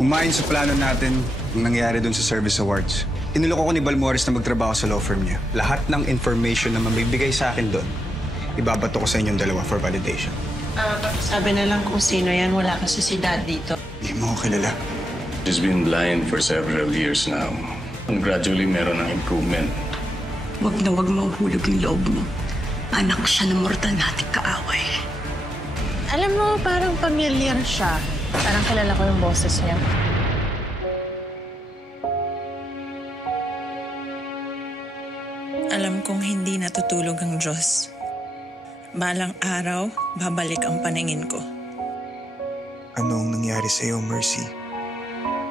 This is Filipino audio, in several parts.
Umayon sa plano natin ang nangyari dun sa service awards. Iniloko ko ni Balmores na magtrabaho sa law firm niya. Lahat ng information na mabibigay sa akin doon, ibabato ko sa inyong dalawa for validation. Sabi na lang kung sino yan, wala kasi si Dad dito. Hindi mo ko kilala. She's been blind for several years now. And gradually meron ng improvement. Wag na wag mahuhulog yung loob mo. Anak siya ng mortal nating kaaway. Alam mo, parang familiar siya. Parang kilala ko yung boses niya. Alam kong hindi natutulog ang Diyos. Balang araw, babalik ang paningin ko. Anong nangyari sa'yo, Mercy?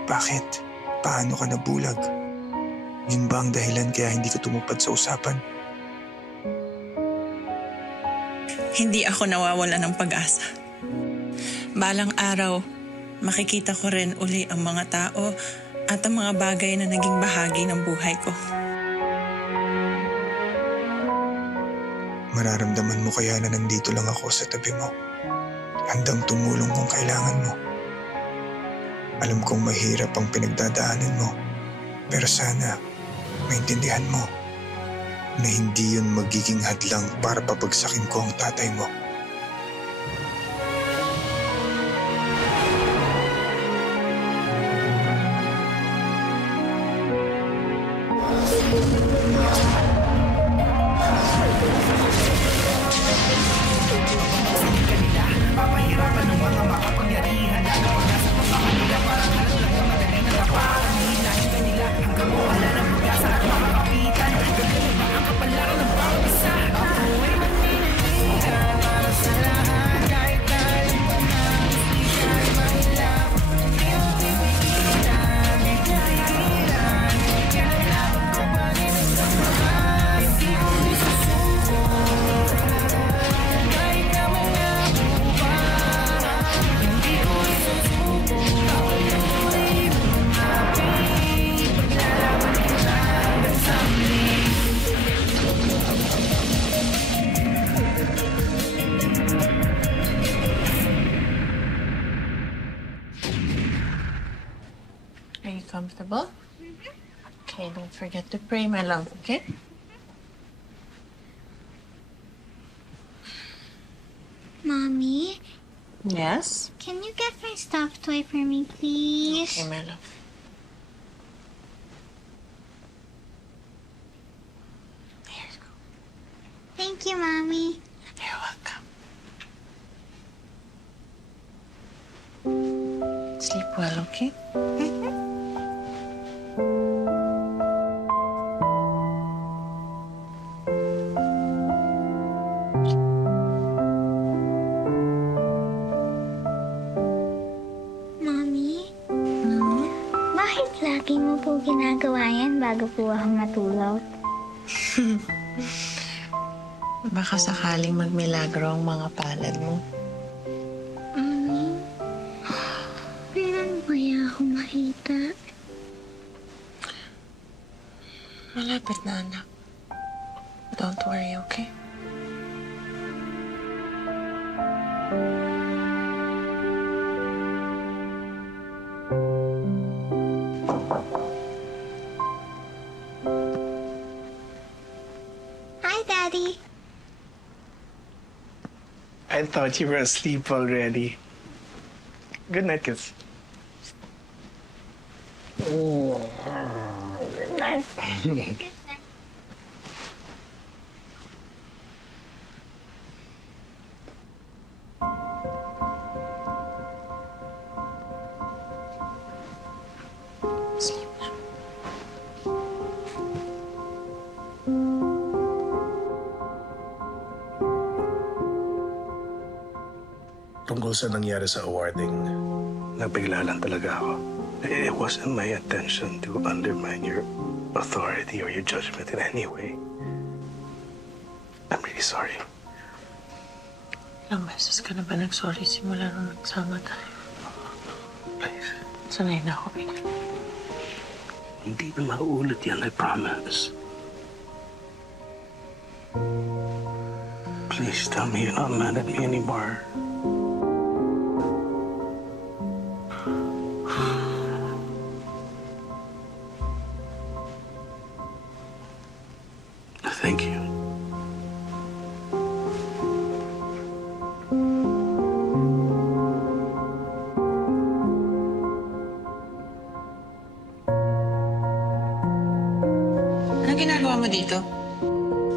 Bakit? Paano ka nabulag? Yun ba ang dahilan kaya hindi ka tumupad sa usapan? Hindi ako nawawalan ng pag-asa. Balang araw, makikita ko rin uli ang mga tao at ang mga bagay na naging bahagi ng buhay ko. Mararamdaman mo kaya na nandito lang ako sa tabi mo. Handang tumulong kung kailangan mo. Alam kong mahirap ang pinagdadaanan mo, pero sana maintindihan mo na hindi yun magiging hadlang para pabagsakin ko ang tatay mo. Are you comfortable? Okay, don't forget to pray, my love, okay? Mommy, Yes? can you get my stuffed toy for me, please? Okay, my love. Here you go. Thank you, Mommy. You're welcome. Sleep well, okay? Mommy, bakit lagi mo po ginagawa yan bago po ako matulog? Baka sakaling magmilagro ang mga palad mo. Mommy, kailan mo kaya ako makita? Malapit na, anak. Don't worry, okay? Hi, Daddy. I thought you were asleep already. Good night, kids. Sleep na. Tungkol sa nangyari sa awarding, nabigla lang talaga ako. It wasn't my intention to undermine your authority or your judgment in any way. I'm really sorry. Ilang beses ka na ba nag-sorry simula nung nagsama tayo? Please. Sanay na ako, baby. Hindi na mauulit yan, I promise. Please tell me you're not mad at me anymore. Thank you. Ano ginagawa mo dito?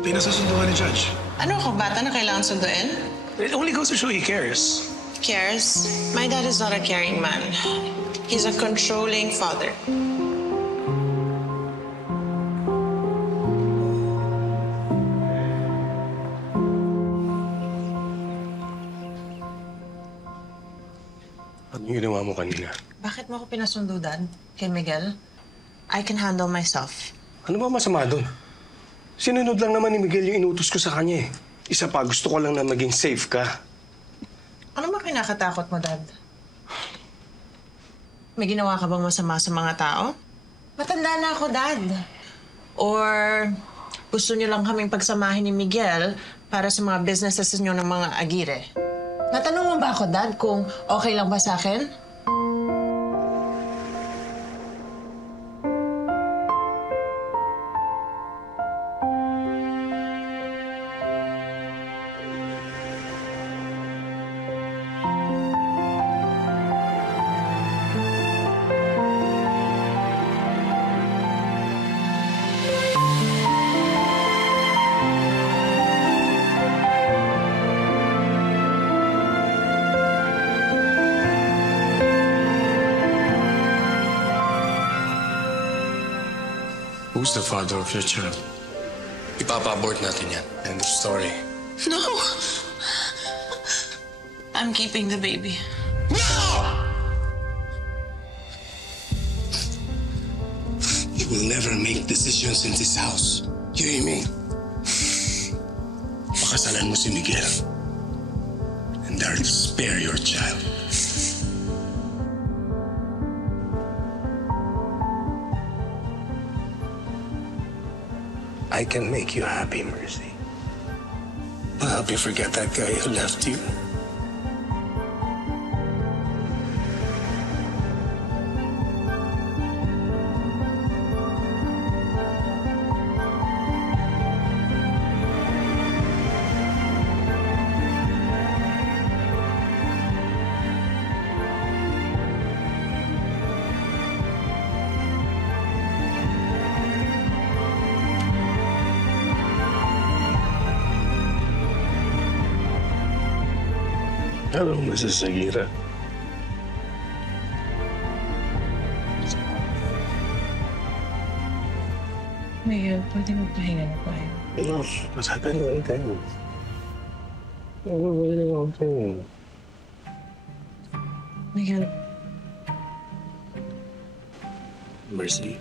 Pinasusundukan ni Judge. Ano ako, bata na kailangan sunduin? It only goes to show he cares. Cares? My dad is not a caring man. He's a controlling father. Ano ginawa mo kanina? Bakit mo ako pinasundo, Dad? Kay Miguel? I can handle myself. Ano ba masama doon? Sinunod lang naman ni Miguel yung inutos ko sa kanya eh. Isa pa, gusto ko lang na maging safe ka. Ano ba kinakatakot mo, Dad? May ginawa ka bang masama sa mga tao? Matanda na ako, Dad. Or gusto niyo lang kaming pagsamahin ni Miguel para sa mga businesses niyo ng mga agire? Natanong mo ba ako, Dad, kung okay lang ba sa akin? Who's the father of your child? Ipapa-abort natin yan. End of story. No! I'm keeping the baby. You will never make decisions in this house. You hear me? Pakasalan mo si Miguel. And I'll spare your child. I can make you happy, Mercy. I'll help you forget that guy who left you. Hello, Mrs. Aguirre. Miguel, pwede magpahinga na tayo. No, what's happening right now? We're waiting all day. Miguel, Mercy,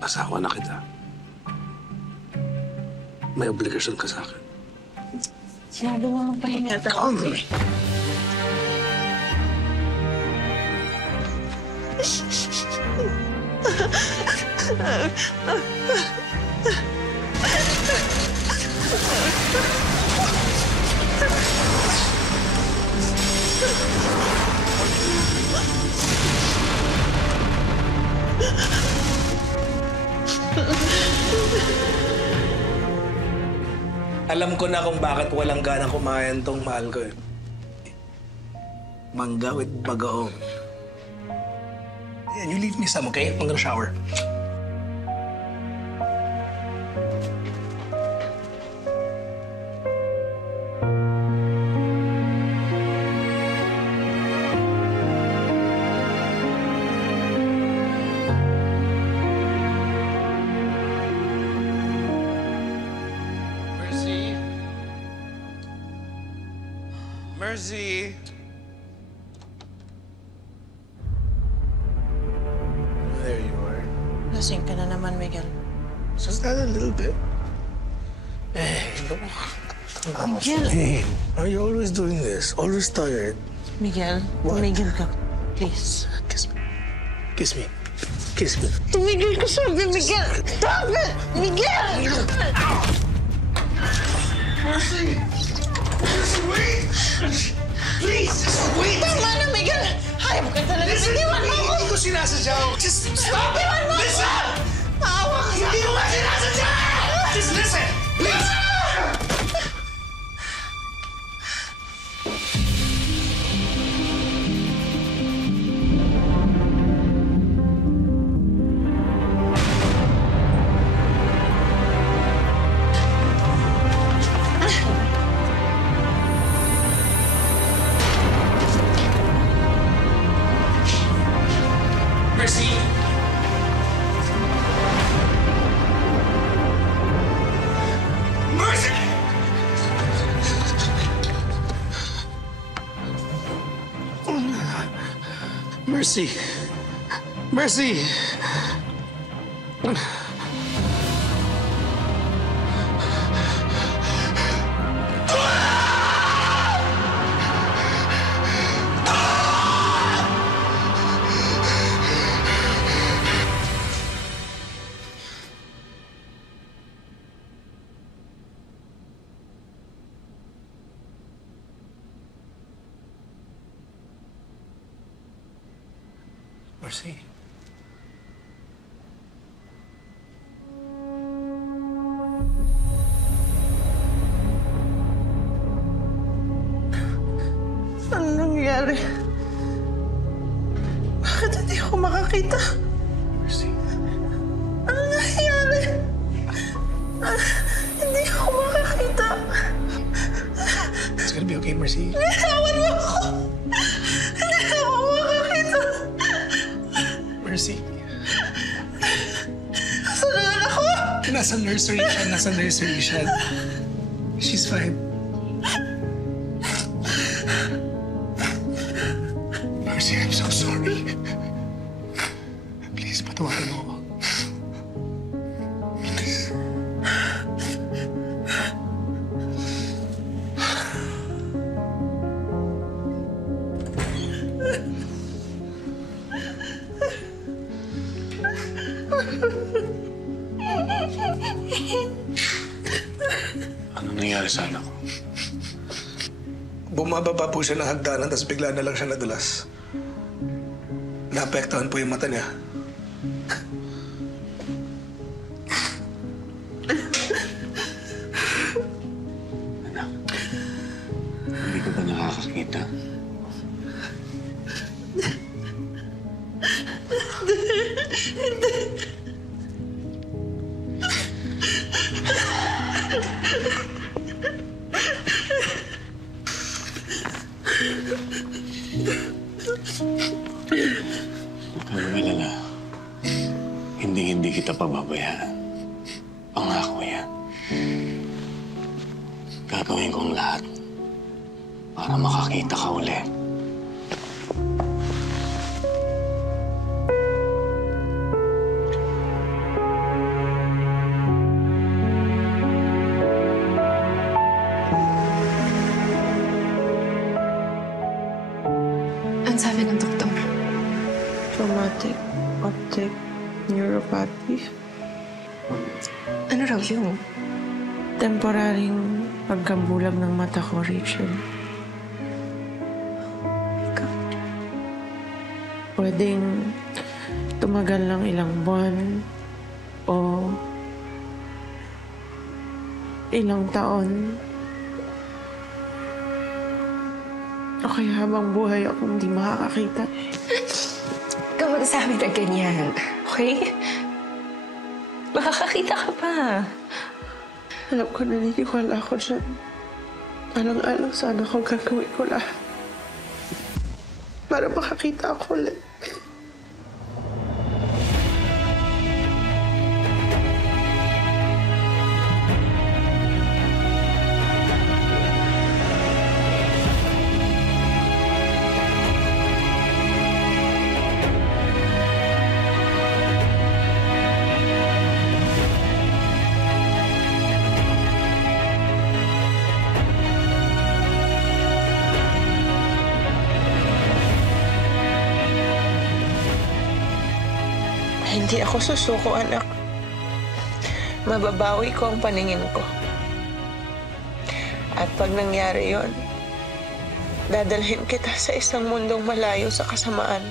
asawa na kita. May obligasyon ka sa akin. sinabi mo magpahinga tayo. Alam ko na kung bakit walang ganang kumain tong mahal ko eh. Mangga with bagoong. Yeah, you leave me some, okay? I'm gonna shower. Mercy! There you are. Lasing ka na naman, Miguel. Just that a little bit. Hey, look. Miguel! Hey, are you always doing this? Always tired? Miguel, What? tumigil ka. Please. Kiss me. Kiss me. Kiss me. Tumigil ka sabi, Miguel! Stop it! Miguel! Mercy! Mercy, wait! Please, just wait! Tama na, Miguel! Hayop ka talaga. Bitiwan mo ako! Hindi ko sinasadya. Just stop it! Bitiwan mo ako! Listen! Maawa ka sa Hindi ko nga sinasadya! Just listen! Mercy! Mercy! Mercy. Ano nangyari? Bakit hindi ako makakita? Mercy. Ano nangyari? Hindi ako makakita. It's gonna be okay, Mercy. Bitawan mo ako! Hindi ako makakita. Mercy. Saan na ako? Nasa nursery siya. Nasa nursery siya. She's fine. Mercy, I'm so sorry. Please, patawarin mo ako. Please. Anong nangyari sa anak ko? Bumababa po siya ng hagdanan, tapos bigla na lang siya nadulas. Naapektuhan po yung mata niya. Anak, hindi ka ba nakakakita? Huwag kang mag-alala. Hindi kita pababayaan. Pangako yan. Gagawin kong lahat para makakita ka uli. Ang sabi ng doktor? Traumatic optic neuropathy. Ano raw yun? Temporaring pagkabulag ng mata ko, Rachel. Pwedeng tumagal ng ilang buwan o ilang taon. O kaya habang buhay akong hindi makakakita. Ikaw magsabi na ganyan, okay? Makakakita ka pa. Alam ko, naniniwala ako dyan. Alang-alang sana ko gagawin ko lahat para makakita ako ulit. Hindi ako susuko, anak. Mababawi ko ang paningin ko. At pag nangyari yon, dadalhin kita sa isang mundong malayo sa kasamaan.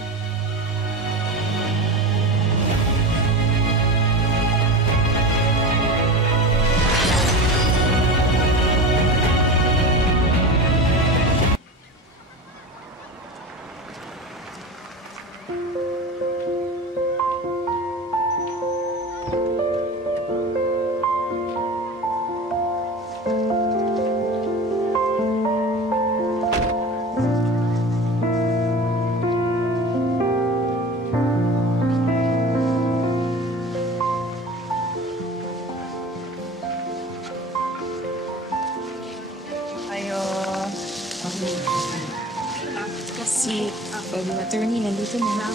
Si bagong attorney, nandito na.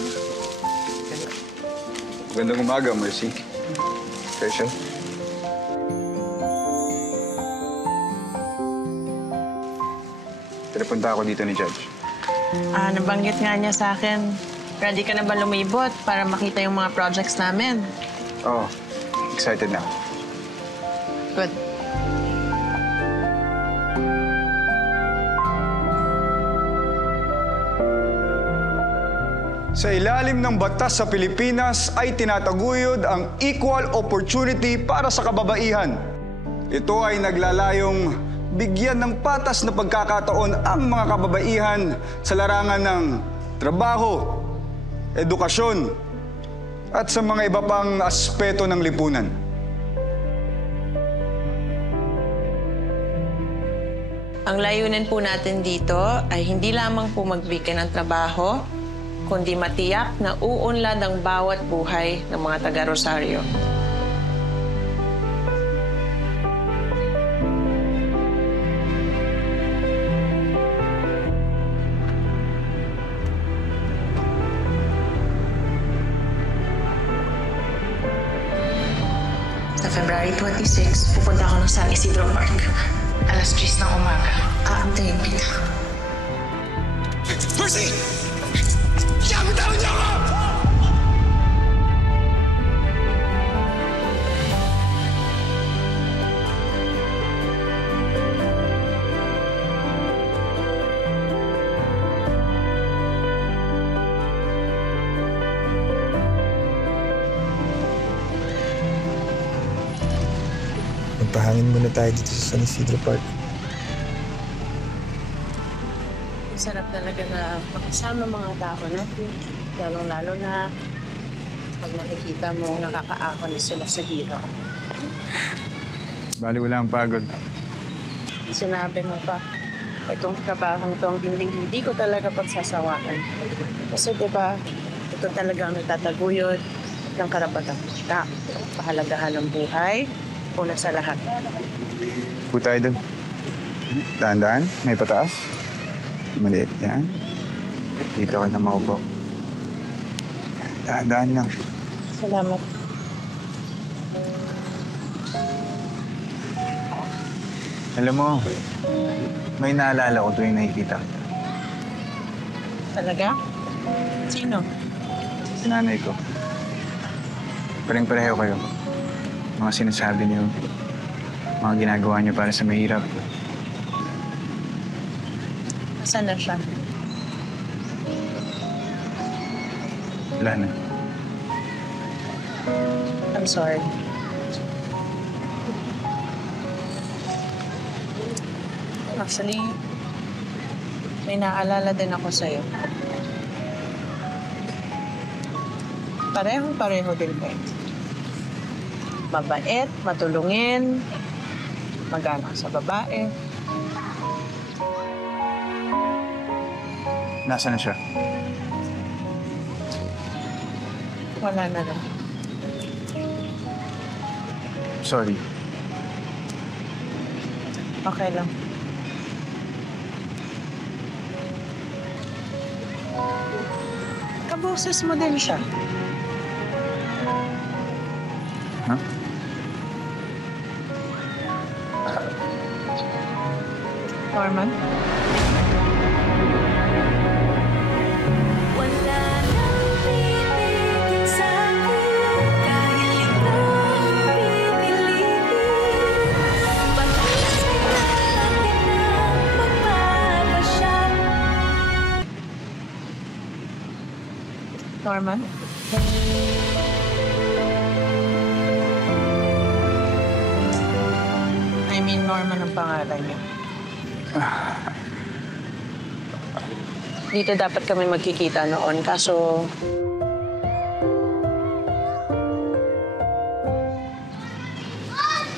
Magandang umaga, Mercy. Rachel? Pinapunta ako dito ni Judge. Nabanggit nga niya sa akin. Ready ka na ba lumibot para makita yung mga projects namin? Oo. Excited na ako. Good. Sa ilalim ng batas sa Pilipinas ay tinataguyod ang equal opportunity para sa kababaihan. Ito ay naglalayong bigyan ng patas na pagkakataon ang mga kababaihan sa larangan ng trabaho, edukasyon, at sa mga iba pang aspeto ng lipunan. Ang layunin po natin dito ay hindi lamang po magbigay ng trabaho, kundi matiyak na uunlad ang bawat buhay ng mga taga-Rosario. Sa February 26, pupunta ako ng San Isidro Park. Alas 3 ng umaga. Aantayin kita. Mercy! Siya, bitawan niyo ako! Magpahangin muna tayo dito sa San Isidro Park. Sarap talaga na makasama mga tao natin. Lalong-lalo na pag nakikita mo nakakaako na sila sa hero. Bali, wala ang pagod. Sinabi mo pa, itong trabahong to, hindi ko talaga pagsasawakan. Kasi diba, ito talaga ang nagtataguyod ng karapatang kita. Pahalagahan ng buhay, una sa lahat. Po tayo doon. Dahan-dahan, may pataas. Maliit yan. Dito ka na maupo. Dahan-dahan lang. Salamat. Alam mo, may naalala ko tuwing nakikita kita. Talaga? Sino? Si nanay ko. Pareng-pareho kayo. Mga sinasabi niyo, mga ginagawa niyo para sa mahirap. Saan na siya? Wala na. I'm sorry. Actually, may naalala din ako sa'yo. Parehong-pareho din kayo. Mabait, matulungin, mag-anak sa babae. Nasaan na siya? Wala na lang. Sorry. Okay lang. Kaboses mo din siya. Huh? Norman? Norman? I mean, Norman ang pangalan niya. Dito dapat kami magkikita noon, kaso...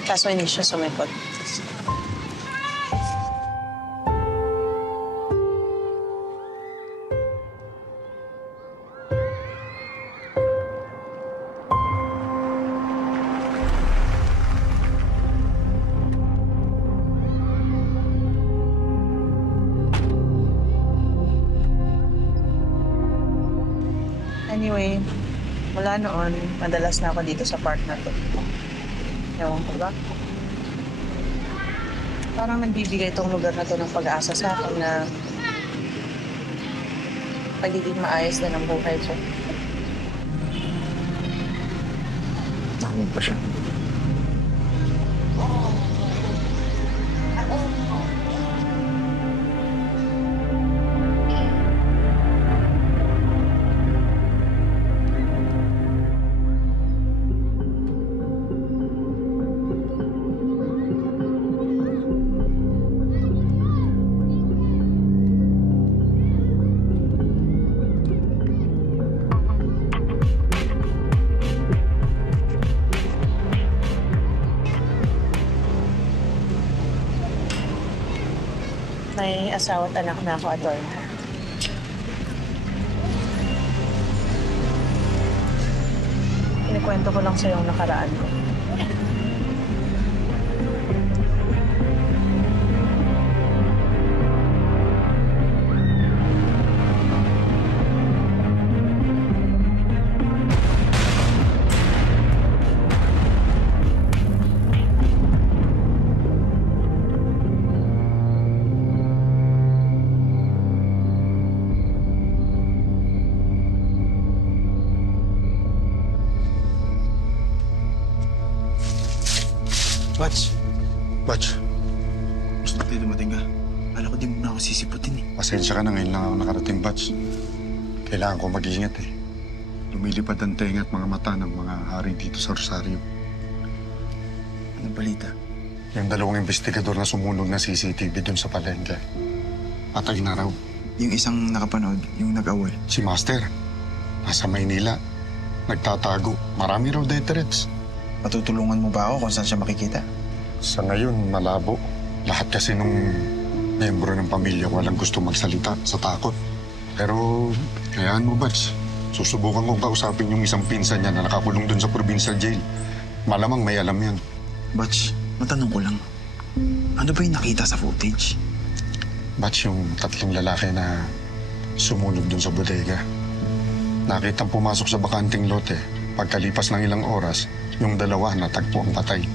Kaso hindi siya sumipot. Anyway, mula noon, madalas na ako dito sa park na to. Ewan ko ba? Parang nagbibigay itong lugar na to ng pag-asa sa akin na pagiging maayos na ng buhay ko. Nakamag pa siya. May asawa at anak na ako, Adorn. Kinikwento ko lang sa'yo ang nakaraan ko. Batch. Gusto tayo dumating ka. Alam ko di mo na ako sisiputin eh. Pasensya ka na, ngayon lang ako nakarating, Batch. Kailangan ko mag-iingat eh. Lumilipad ang tenga at mga mata ng mga hari dito sa Rosario. Anong balita? Yung 2 investigador na sumunog na CCTV dun sa palengke. Patay na raw. Yung isang nakapanood, yung nag-away. Si Master. Nasa Maynila. Nagtatago. Marami raw deterrents. Matutulungan mo ba ako kung saan siya makikita? Sa ngayon, malabo. Lahat kasi nung membro ng pamilya walang gusto magsalita sa takot. Pero, kayaan mo, Bats. Susubukan kong kausapin yung isang pinsan niya na nakakulong dun sa provincial jail. Malamang may alam yan. Bats, matanong ko lang. Ano ba yung nakita sa footage? Bats, yung 3 lalaki na sumunog dun sa bodega. Nakitang pumasok sa bakanting lote. Pagkalipas ng ilang oras, yung 2 natagpo ang patay.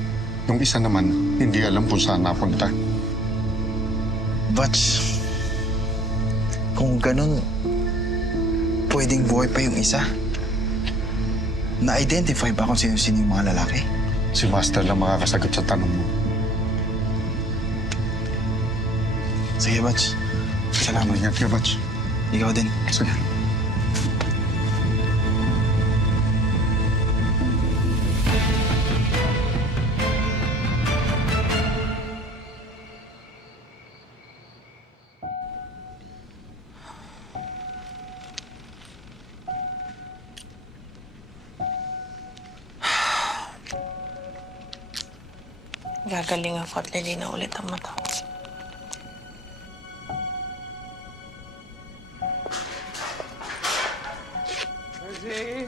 Yung isa naman, hindi alam kung saan napunta. Bats, kung ganun, pwedeng buhay pa yung isa. Na-identify ba kung sino-sino yung mga lalaki? Si Master lang makakasagot sa tanong mo. Sige, Bats. Salamat. Ingat ka, Bats. Ikaw din. Sige. Gagaling ako at lilinaw ulit ang mata ko. Mercy!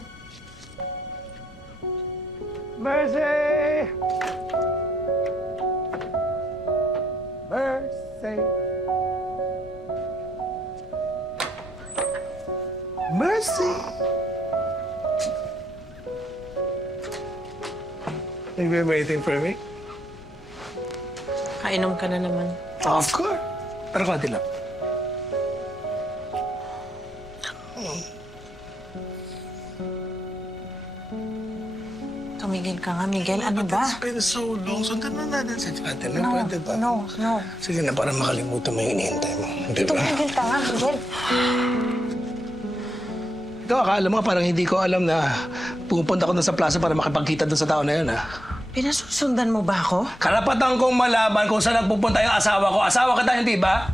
Mercy! Mercy! Mercy! You've been waiting for me? Kainom ka na naman. Of course. Pero konti lang. Tumigil ka nga, Miguel. Ano ba? It's been so long. Sundan na natin si Fatima. Pwede ba? No. Sige na, para makalimutan mo yung iniintay mo. Di ba? Tumigil ka nga, Miguel. Ikaw, akala mo parang hindi ko alam na pupunta ko doon sa plaza para makipagkita doon sa tao na yun, ha? Pinasusundan mo ba ako? Karapatan kong malaman kung saan nagpupunta yung asawa ko. Asawa kita, hindi ba?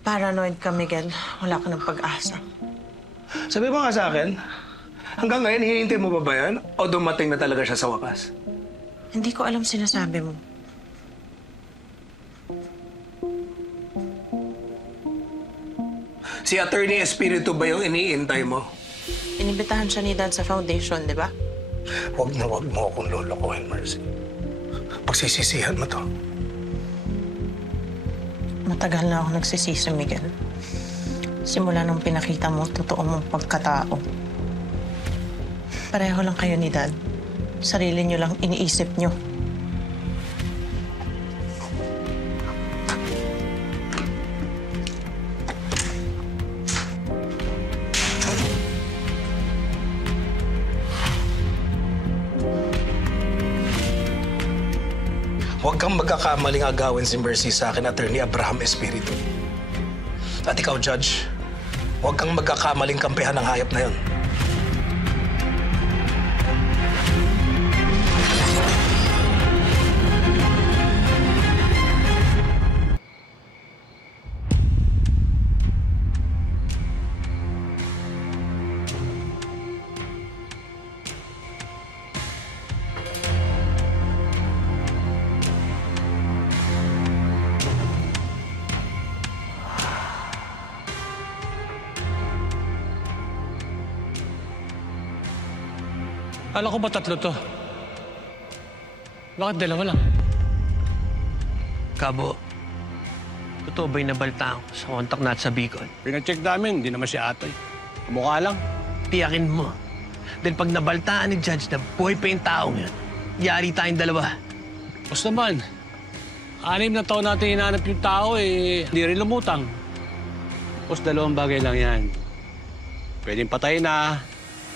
Paranoid ka, Miguel. Wala ka ng pag-asa. Sabi mo nga sa akin, hanggang ngayon, hinihintay mo ba yan? O dumating na talaga siya sa wakas? Hindi ko alam sinasabi mo. Si Attorney Espiritu ba yung iniintay mo? Inibitahan siya ni Dad sa foundation, di ba? Huwag mo akong lolokohin, Mercy. Pagsisisihan mo to. Matagal na ako nagsisisi, Miguel. Simula nung pinakita mo, totoo mong pagkatao. Pareho lang kayo ni Dad. Sarili niyo lang iniisip niyo. Huwag kang magkakamaling agawin si Mercy sa akin, Attorney Abraham Espiritu. At ikaw, Judge, huwag kang magkakamaling kampihan ng hayop na yun. Kala ko ba tatlo to? Bakit dalawa lang? Kabo, totoo ba'y nabaltaan ko sa kontak natin sa Bicol? Pinacheck namin, hindi naman si Atoy. Mukha lang. Tiyakin mo. Dahil pag nabaltaan ni Judge na buhay pa yung taong yun, yari tayong dalawa. Basta naman, 6 na taon natin hinahanap yung tao hindi rin lumutang. Tapos 2 bagay lang yan. Pwedeng patay na,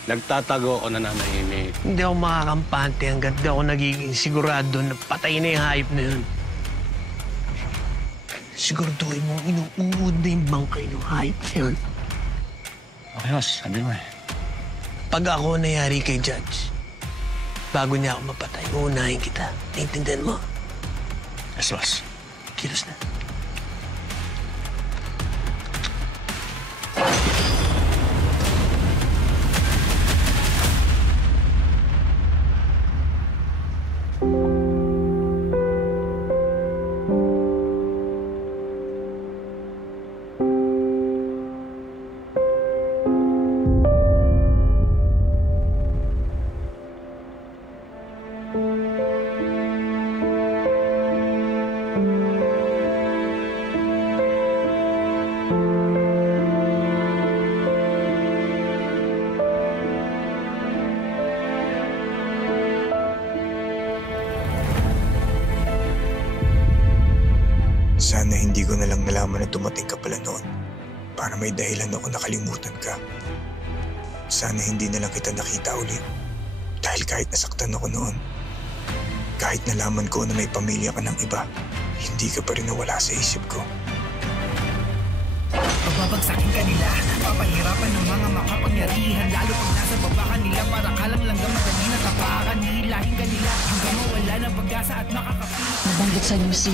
nagtatago o nananahimik. Hindi ako makakampante hanggat di ako nagiging sigurado na patay na yung hayop na yun. Siguraduhin mo inuungod na yung bangkay ng hayop na yun. Okay, boss. Sabi mo eh. Pag ako nayari kay Judge, bago niya ako mapatay, uunahin kita. Naintindihan mo? Yes, boss. Kilos na. Sana hindi ko na lang nalaman na dumating ka pala noon para may dahilan ako nakalimutan ka. Sana hindi na lang kita nakita ulit dahil kahit nasaktan ako noon, kahit nalaman ko na may pamilya ka ng iba, hindi ka pa rin nawala sa isip ko. Pagbabagsakin ka nila, papahirapan ng mga makapangyarihan, lalo pag nasa baba ka nila, para kalang langgam madali na tapakan, hihilahin ka nila hanggang mawala ng pag-asa at makakapit. Nabanggit sa inyo si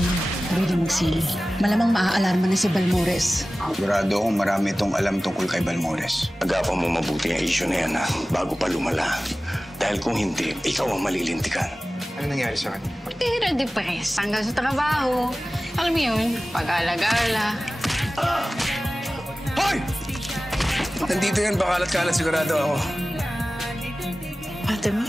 Rudy Magsili. Malamang maaalarma na si Balmores. Sigurado akong marami itong alam tungkol kay Balmores. Agapan mo mabuti ang issue na yan, bago pa lumala. Dahil kung hindi, ikaw ang malilintikan. Ano nangyari sa kanya? Tira depress hanggang sa trabaho. Alam mo yun, pag-alagala. Hoy! Nandito yan, pakalat-kalat sigurado ako. Ate mo?